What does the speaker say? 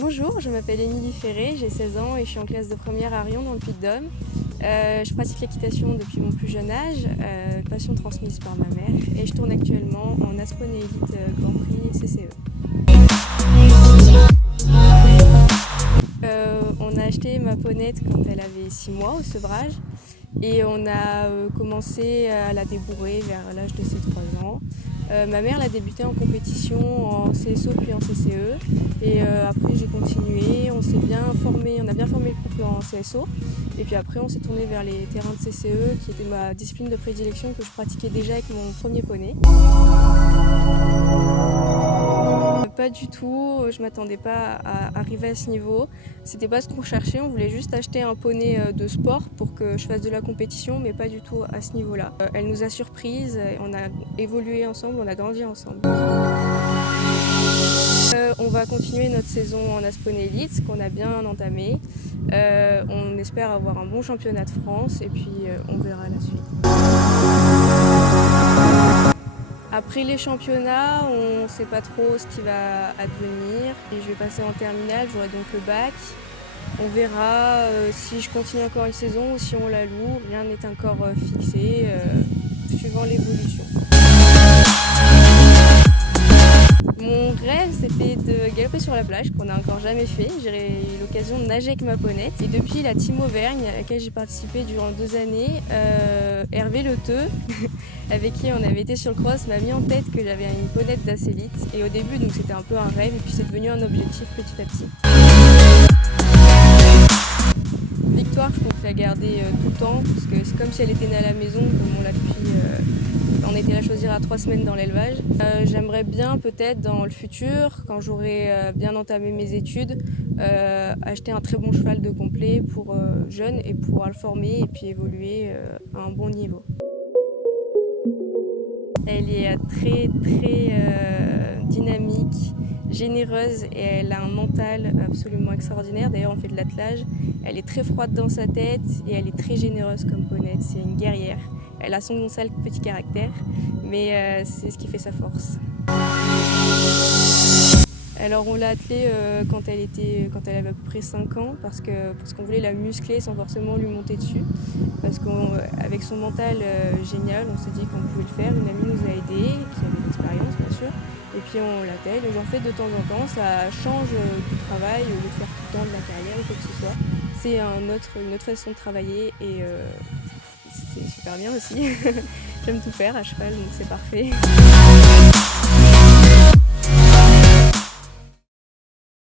Bonjour, je m'appelle Émilie Ferré, j'ai 16 ans et je suis en classe de première à Riom dans le Puy-de-Dôme. Je pratique l'équitation depuis mon plus jeune âge, passion transmise par ma mère, et je tourne actuellement en Asponey Elite Grand Prix CCE. On a acheté ma ponette quand elle avait 6 mois au sevrage et on a commencé à la débourrer vers l'âge de ses 3 ans. Ma mère l'a débuté en compétition en CSO puis en CCE et après j'ai continué, on a bien formé le couple en CSO et puis après on s'est tourné vers les terrains de CCE qui était ma discipline de prédilection que je pratiquais déjà avec mon premier poney. Pas du tout, je m'attendais pas à arriver à ce niveau. C'était pas ce qu'on cherchait, on voulait juste acheter un poney de sport pour que je fasse de la compétition, mais pas du tout à ce niveau-là. Elle nous a surprises, on a évolué ensemble, on a grandi ensemble. On va continuer notre saison en Asponey Elite, qu'on a bien entamé. On espère avoir un bon championnat de France et puis on verra la suite. Après les championnats, on ne sait pas trop ce qui va advenir. Et je vais passer en terminale, j'aurai donc le bac. On verra si je continue encore une saison ou si on la loue. Rien n'est encore fixé, suivant l'évolution. Mon rêve, c'était de galoper sur la plage, qu'on n'a encore jamais fait. J'ai eu l'occasion de nager avec ma ponette. Et depuis la Team Auvergne, à laquelle j'ai participé durant 2 années, Hervé Leteux, avec qui on avait été sur le cross, m'a mis en tête que j'avais une ponette d'Acélite. Et au début, donc c'était un peu un rêve, et puis c'est devenu un objectif petit à petit. Victoire, je compte la garder tout le temps, parce que c'est comme si elle était née à la maison, comme on l'a depuis... On était la choisir à 3 semaines dans l'élevage. J'aimerais bien peut-être dans le futur, quand j'aurai bien entamé mes études, acheter un très bon cheval de complet pour jeune et pouvoir le former et puis évoluer à un bon niveau. Elle est très dynamique, généreuse et elle a un mental absolument extraordinaire. D'ailleurs, on fait de l'attelage. Elle est très froide dans sa tête et elle est très généreuse comme ponette. C'est une guerrière. Elle a son sale petit caractère, mais c'est ce qui fait sa force. Alors on l'a attelée quand elle avait à peu près 5 ans parce qu'on voulait la muscler sans forcément lui monter dessus. Parce qu'avec son mental génial, on s'est dit qu'on pouvait le faire. Une amie nous a aidés, qui avait de l'expérience bien sûr. Et puis on l'attelle et j'en fais de temps en temps. Ça change du travail au lieu de faire tout le temps de la carrière ou quoi que ce soit. C'est une autre façon de travailler et c'est super bien aussi. J'aime tout faire à cheval, donc c'est parfait.